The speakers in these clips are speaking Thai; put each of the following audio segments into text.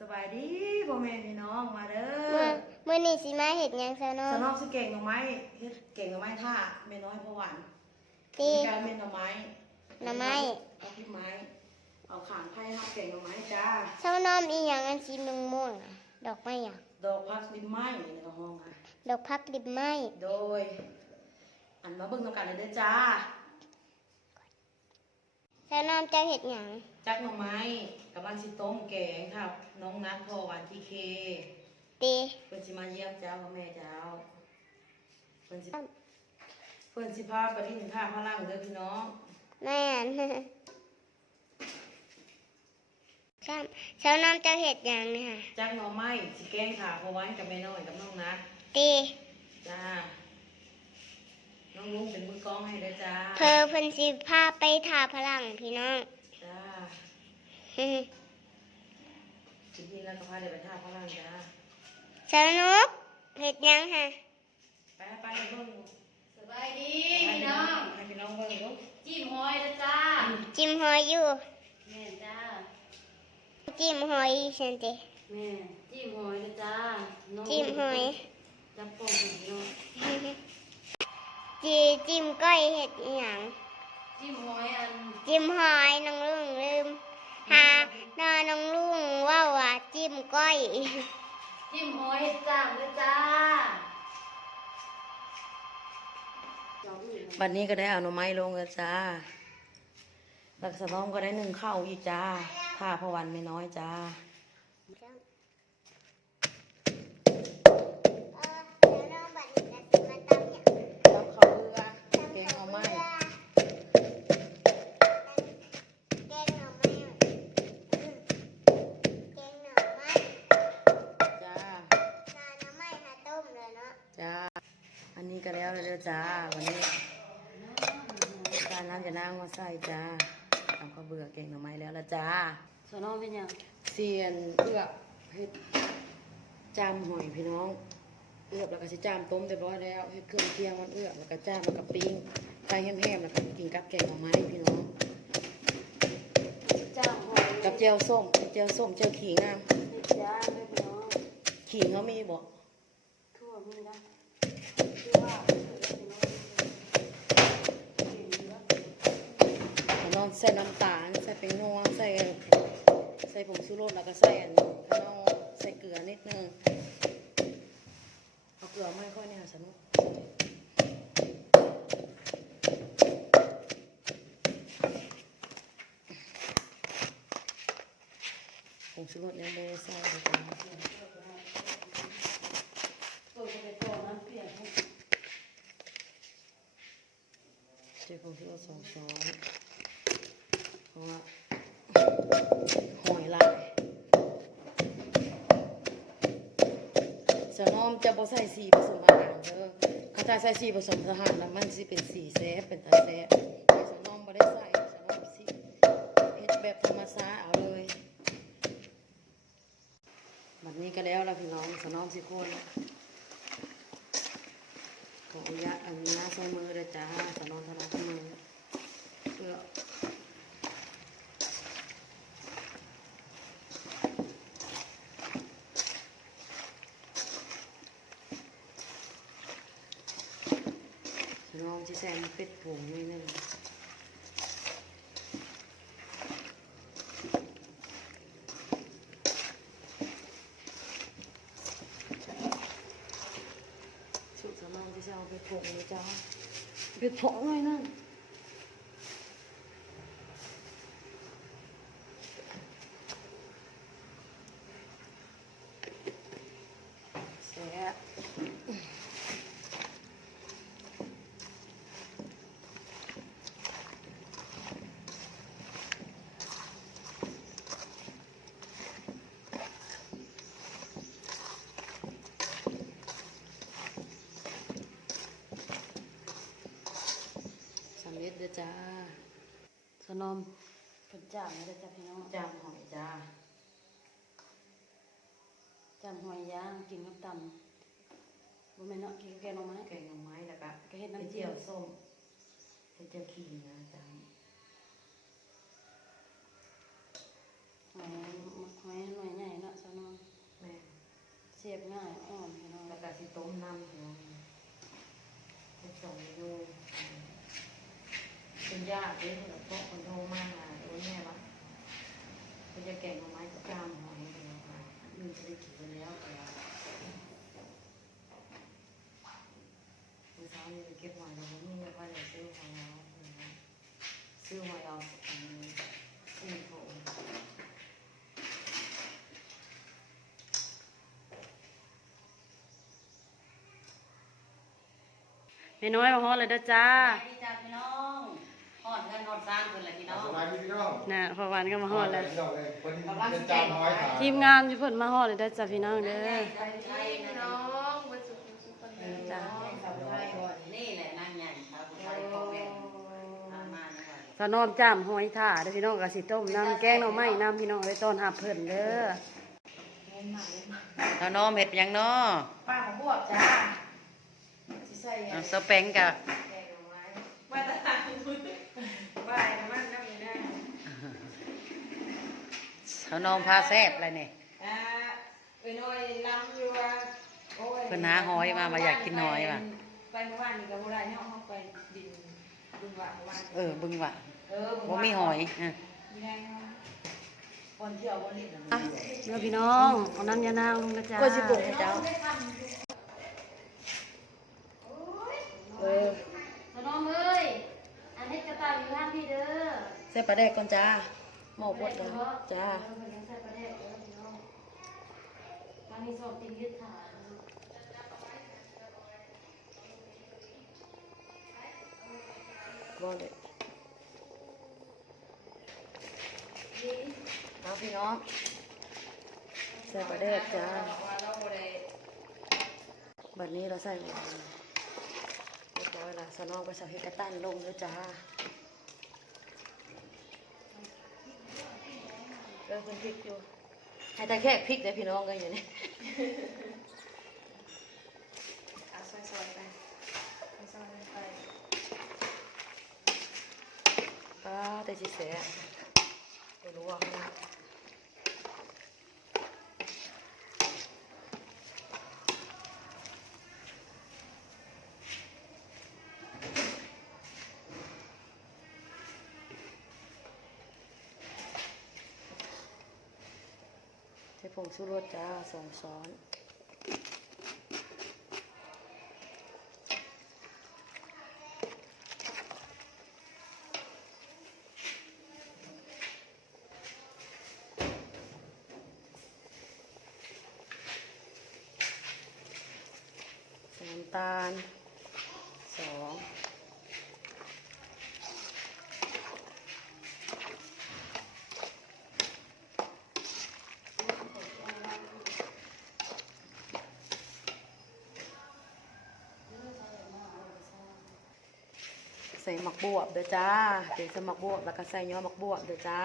สบายดีพ่อแม่พี่น้องมาเด้เมื่ออเมื่อนี้สิมาเห็ดหยังซะเนาะสนอกสิเก่งหน่อไม้เฮ็ดเก่งหน่อไม้ท่าแม่น้อยพระหวานตีมีการเม็ดหน่อไม้หน่อไม้เอาพี่ไม้ เอาขางไผ่ฮักเก่งหน่อไม้จ้าเช้าน้อมอีหยังอันสีม่วงม่วงๆอะดอกไม้หยังดอกพักดินไม้ในกระห้องค่ะดอกพักริบไม้โดย อันมาเบิ่งตรงกันเลยเด้อจ้า เช้าน้อมเจ้าเห็ดหยังจักหน่อไม้กำลังสิต้มแกงครับ น้องนัดพอหวานทีเคตีเพิ่นสิมาเยี่ยมเจ้าพ่อแม่เจ้าเพิ่นสิเพิ่นสิพาไปที่ถึงท่าพระลังเด้อพี่น้องแม่นเช้าเช้าน้อมเจ้าเห็ดหยังเนี่ยค่ะจักหน่อไม้สิแกงขาพอหวานกับแม่น้อยกับน้องนัดตีจ้า น้องลุงเป็นมือกล้องให้เด้อจ้าเพอเพิ่นสิพาไปถาพลังพี่น้องจ้าจริงๆแล้วก็พาเดี๋ยวไปท่าพระลังจ้าเช้านุกเห็ดหยังค่ะไปไปเบิ่งสบายดีพี่น้องให้พี่น้องเบิ่งลูกจิ้มหอยนะจ้าจิ้มหอยอยู่ แม่จ้าจิ้มหอยฉันติแม่จิ้มหอยนะจ้าน้องจิ้มหอย จับปองของน้อง จีจิ้มก้อยเห็ดอหย่างจิ้มหอยอันจิ้มหอยน้องลุงลืมหาหน้าน้องลุงว่าว่าจิ้มก้อยจิ้มหอยเห็ดจ้างนะจ้าบัดนี้ก็ได้เอาหน่อไม้ลงแล้วจ้าลักษณะก็ได้หนึ่งข้าวอีกจ้าท่าพระวันไม่น้อยจ้า สวนน้องเป็นยังเซียนเอือบเฮ็ดจามหอยพี่น้อง เอือบแล้วก็สิจามต้มเรียบร้อยแล้วเฮ็ดเครื่องเคียงมันเอือบแล้วก็จามแล้วก็ปิ้งไก่แห้มๆแล้วก็กินกับแกงหน่อไม้พี่น้อง จ้างหอยกับเจียวส้มเจียวส้มเจียวขิงอะเห็ดจ้าไม่พี่น้องขิงเขามีบ่ทั่วมีนะคือว่าพี่น้องกินเยอะพี่น้องใส่น้ำตาลใส่เป็นนัวใส่ใส่ผงชูรสแล้วก็ใส่อันพี่น้องใส่เกลือนิดนึง เอาเกลือไม่ค่อยเนี่ยสนุกผงชูรสยังไม่ได้ใส่เลยจ้ะตัวจะไปต่อน้ำเปลี่ยนให้เจียวผงชูรสสองช้อนเพราะว่า หอยลายสนอมจะบ่ใส่สีผสมอาหารเด้อเขาถ้าใส่สีผสมอาหารแล้วมันสิเป็นสีแซ่บเป็นตาแซ่บแต่สนอมบ่ได้ใส่สนอมสิเฮ็ดแบบธรรมชาติเอาเลยบัดนี้ก็แล้วล่ะพี่น้องสนอมสิคนขออนุญาตอนุญาตใส่มือเด้อจ้าสนอมถนัดมือเพื่อ น้องที่แซม เป็ดผงนี่นึงสุดสมองที่จะเอาเป็ดผงนี่จ้าเป็ดผงหน่อยนึง ด้จ้าสนอมผลจามไม่ได้จับพี่น้องจามหอยจ้าจามหอยย่างกินกับตำบุแม่นเนาะกินกับแกงหน่อไม้แกงหน่อไม้แล้วก็ก็เห็ดน้เจียวส้มเห็ดเจียวขิงนะจ้าหอยมักหอยหน่อยใหญ่เนาะสนอมแม่เสียบง่ายอ่อนพี่น้องแล้วก็สิต้มน้ำพี่น้องจะส่อยู่ เพราะคนโทรมาโอ้ยแม่วะเป็นจะแก่งหน่อไม้กับจามหอยพี่น้องค่ะลืมจะได้กินไปแล้วแต่เมื่อเช้านี้ไปเก็บหอยเราไม่มีเงินว่าซื้อหอยเอาซื้อหอยเอาอันนี้ซื้อโถแม่น้อยมาฮอดเลยเด้อจ้าดีจ้าพี่น้อง หอดเงินหอดสร้างคนละพี่น้องสบายดีพี่น้องน่ะพอวันก็มาฮอดแล้ว พี่น้องเลยคนเป็นจามน้อยขาทีมงานอยู่เพิ่นมาฮอดเลยเด้อจ้าพี่น้องเด้อพี่น้องมาสุขสุขคนเดียวจ้าสาวไทยก่อนนี่แหละนางใหญ่สาวไทยพ่อแม่มามาในวันสนอมจ้ามหอยถ่าเด้อพี่น้องก็สิต้มน้ำแกงหน่อไม้น้ำพี่น้องไว้ต้อนรับเพิ่นเด้อแล้วน้องเห็ดยังเนาะป้าของบวบจ้าสิใส่เอาสเปงกับ แกงหน่อไม้ว่าตาว่าไอ้มันน้ำนี่ได้ สาวน้องพาแซ่บอะไรเนี่ยอ่าเอ้ยน้อยล้ำอยู่ว่าโอ้ยเพิ่นหาหอยมามาอยากกินหอยว่ะ ไปเมื่อวานนี่ก็บ่ได้เนาะเฮาไปดินบึงว่าเมื่อวานเออบึงว่ะเออบ่มีหอยอะมีแรงเนาะคนเที่ยวบ่เล่นอะเดี๋ยวพี่น้องเอาน้ำยานางลงนะจ๊ะก็สิปรุงให้เจ้าเออน้องเอ้ยอันนี้กระต่ายอยู่ข้างพี่เด้อใส่ปลาแดกก่อนจ้า หมอปวดแล้วจ้าเออเป็นใส่ประเด็นเด้อพี่น้องตอนนี้สอบติงยึดขาบ่เลยเอาพี่น้องใส่ปลาแดกจ้าบัดนี้เราใส่หมูเรียบร้อยละสนองไปใส่เฮดกระตันลงเลยจ้า เริ่มเป็นพริกอยู่ให้แต่แค่พริกเลยพี่น้องกันอยู่นี่อะซอยๆไปซอยๆไปป้าแต่สิเสียไม่รู้ว่า ผงชูรสจ้าสองช้อนน้ำตาลสอง ใส่หมักบวบเด้อจ้าเดี๋ยวใส่หมักบวบแล้วก็ใส่ย้อหมักบวบเด้อจ้า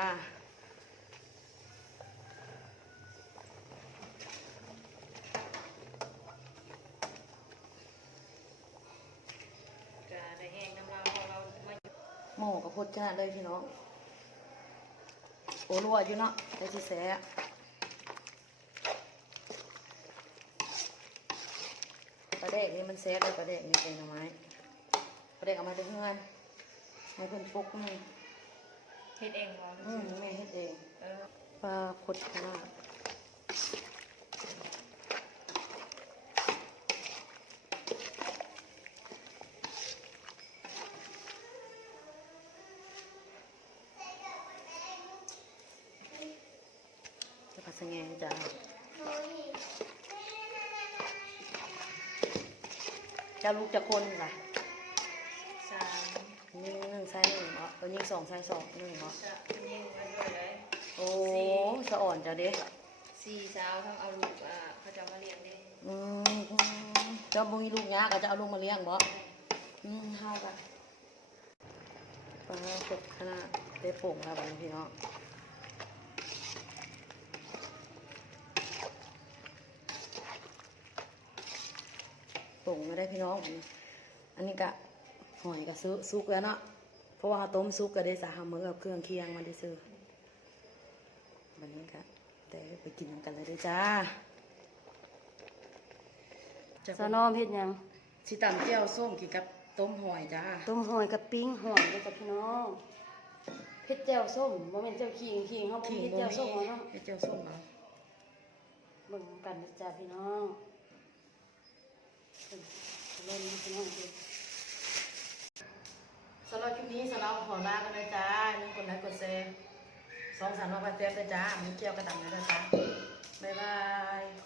จะได้แห้งน้ำลายพอเราไม่หม้อกับพดจ้าเลยพี่น้องโอ้รัวอยู่เนาะแต่สิแสปลาแดกนี่มันแซ่บเลยปลาแดกนี่เป็นหน่อไม้ ปลาแดกเอามาจากเฮือนให้เพิ่นปลุกนี่เฮ็ดเองบ่อืมแม่เฮ็ดเองเออปลาขดขนาดจะผัดสะแงงจ้าจะลูกจะคนค่ะ สาม ยิงหนึ่งใส่ หนึ่งเหรอเอายิงสองใส่สองหนึ่งเหรอจะยิงกันด้วยเลยโอ้สะอ่อนจ้ะเด็กสี่สาวทั้งเอาลูกอะเขาจะมาเลี้ยงเด้อืมเจ้าบุญลูกยาก็จะเอาลูกมาเลี้ยงบ่อืมเฮากันปลาสดขนาดได้โป่งแล้วบัดนี้พี่น้องโป่งมาได้พี่น้อง อันนี้ก็หอยก็ซื้อซุกแล้วเนาะ เพราะว่าเราต้มซุกก็ได้สาหามือกับเครื่องเคียงมาได้ซื้อวันนี้ก็ได้ไปกินนำกันเลยเด้อจ้าสาวนอมเฮ็ดหยังสิตำเจียวส้มกินกับต้มหอยจ้าต้มหอยกับปิ้งหอยเด้อจ้ะพี่น้องเผ็ดแจ่วส้มบ่แม่นแจ่วขิงขิงเฮาบ่ขิงเผ็ดบ่แจ่วส้มมีเอาเนาะเฮ็ดเจียวส้มเอาเบิ่งกันนะจ้ะพี่น้องเล่นนะพี่น้องดู สำหรับคลิปนี้สำหรับขอลากันเลยจ้าอย่าลืมกดไลค์กดแชร์สองสามรอยแป๊บๆเลยจ้ามีเกี่ยวกระตังเลยนะจ้าบ๊ายบาย